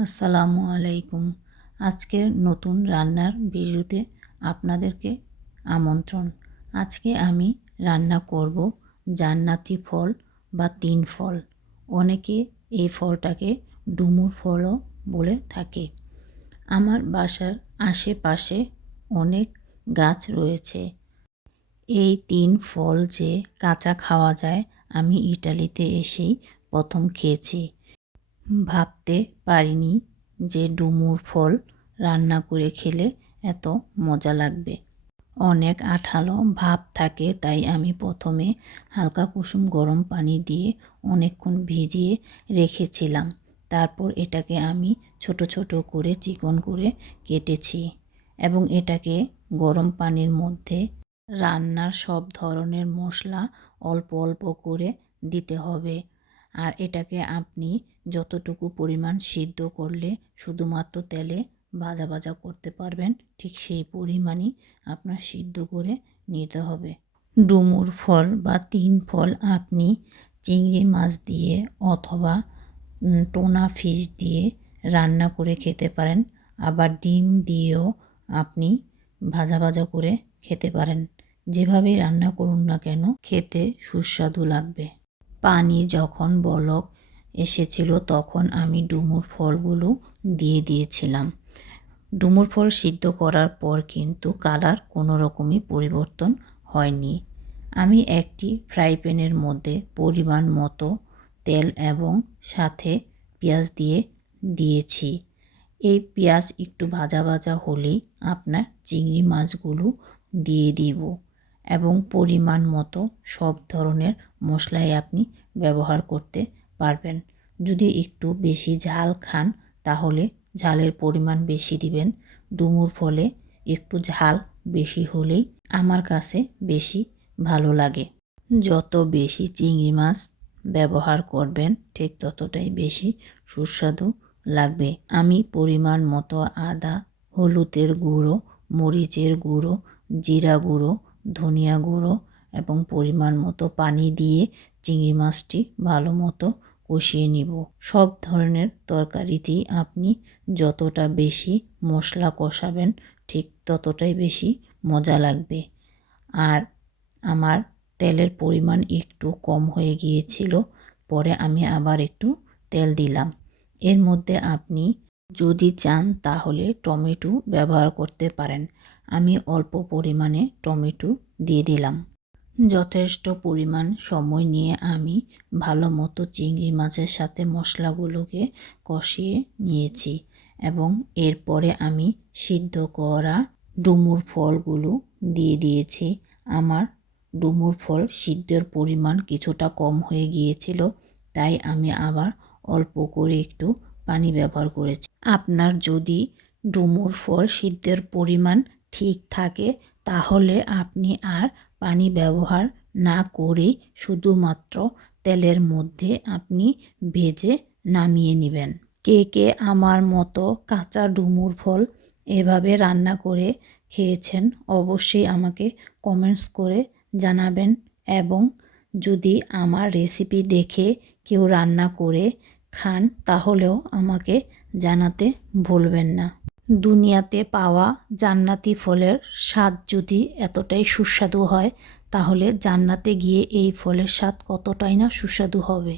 আসসালামু আলাইকুম। আজকের নতুন রান্নার ভিডিওতে আপনাদেরকে আমন্ত্রণ। আজকে আমি রান্না করব জান্নাতি ফল বা তিন ফল। অনেকে এই ফলটাকে ডুমুর ফলও বলে থাকে। আমার বাসার আশেপাশে অনেক গাছ রয়েছে। এই তিন ফল যে কাঁচা খাওয়া যায় আমি ইটালিতে এসেই প্রথম খেয়েছি। ভাবতে পারিনি যে ডুমুর ফল রান্না করে খেলে এত মজা লাগবে। অনেক আঠালো ভাব থাকে, তাই আমি প্রথমে হালকা কুসুম গরম পানি দিয়ে অনেকক্ষণ ভিজিয়ে রেখেছিলাম। তারপর এটাকে আমি ছোট ছোট করে চিকন করে কেটেছি এবং এটাকে গরম পানির মধ্যে রান্নার সব ধরনের মশলা অল্প অল্প করে দিতে হবে। আর এটাকে আপনি যতটুকু পরিমাণ সিদ্ধ করলে শুধুমাত্র তেলে ভাজা ভাজা করতে পারবেন, ঠিক সেই পরিমাণই আপনার সিদ্ধ করে নিতে হবে। ডুমুর ফল বা তিন ফল আপনি চিংড়ি মাছ দিয়ে অথবা টোনা ফিশ দিয়ে রান্না করে খেতে পারেন। আবার ডিম দিয়েও আপনি ভাজা ভাজা করে খেতে পারেন। যেভাবেই রান্না করুন না কেন খেতে সুস্বাদু লাগবে। পানি যখন বলক এসেছিল তখন আমি ডুমুর ফলগুলো দিয়ে দিয়েছিলাম। ডুমুর ফল সিদ্ধ করার পর কিন্তু কালার কোনো রকমই পরিবর্তন হয়নি। আমি একটি ফ্রাই প্যানের মধ্যে পরিমাণ মতো তেল এবং সাথে পেঁয়াজ দিয়েছি। এই পেঁয়াজ একটু ভাজা ভাজা হলেই আপনার চিংড়ি মাছগুলো দিয়ে দিব এবং পরিমাণ মতো সব ধরনের মশলাই আপনি ব্যবহার করতে পারবেন। যদি একটু বেশি ঝাল খান তাহলে ঝালের পরিমাণ বেশি দিবেন। ডুমুর ফলে একটু ঝাল বেশি হলেই আমার কাছে বেশি ভালো লাগে। যত বেশি চিংড়ি মাছ ব্যবহার করবেন ঠিক ততটাই বেশি সুস্বাদু লাগবে। আমি পরিমাণ মতো আদা, হলুদের গুঁড়ো, মরিচের গুঁড়ো, জিরা গুঁড়ো, ধনিয়া গুঁড়ো এবং পরিমাণ মতো পানি দিয়ে চিংড়ি মাছটি ভালো মতো কষিয়ে নিব। সব ধরনের তরকারিতেই আপনি যতটা বেশি মশলা কষাবেন ঠিক ততটাই বেশি মজা লাগবে। আর আমার তেলের পরিমাণ একটু কম হয়ে গিয়েছিল, পরে আমি আবার একটু তেল দিলাম। এর মধ্যে আপনি যদি চান তাহলে টমেটো ব্যবহার করতে পারেন। আমি অল্প পরিমাণে টমেটো দিয়ে দিলাম। যথেষ্ট পরিমাণ সময় নিয়ে আমি ভালো মতো চিংড়ি মাছের সাথে মশলাগুলোকে কষিয়ে নিয়েছি এবং এরপরে আমি সিদ্ধ করা ডুমুর ফলগুলো দিয়ে দিয়েছি। আমার ডুমুর ফল সিদ্ধের পরিমাণ কিছুটা কম হয়ে গিয়েছিল, তাই আমি আবার অল্প করে একটু পানি ব্যবহার করেছি। আপনার যদি ডুমুর ফল সিদ্ধের পরিমাণ ঠিক থাকে তাহলে আপনি আর পানি ব্যবহার না করে শুধুমাত্র তেলের মধ্যে আপনি ভেজে নামিয়ে নেবেন। কে কে আমার মতো কাঁচা ডুমুর ফল এভাবে রান্না করে খেয়েছেন অবশ্যই আমাকে কমেন্টস করে জানাবেন এবং যদি আমার রেসিপি দেখে কেউ রান্না করে খান তাহলেও আমাকে জানাতে ভুলবেন না। দুনিয়াতে পাওয়া জান্নাতি ফলের স্বাদ যদি এতটাই সুস্বাদু হয় তাহলে জান্নাতে গিয়ে এই ফলের স্বাদ কতটাই না সুস্বাদু হবে।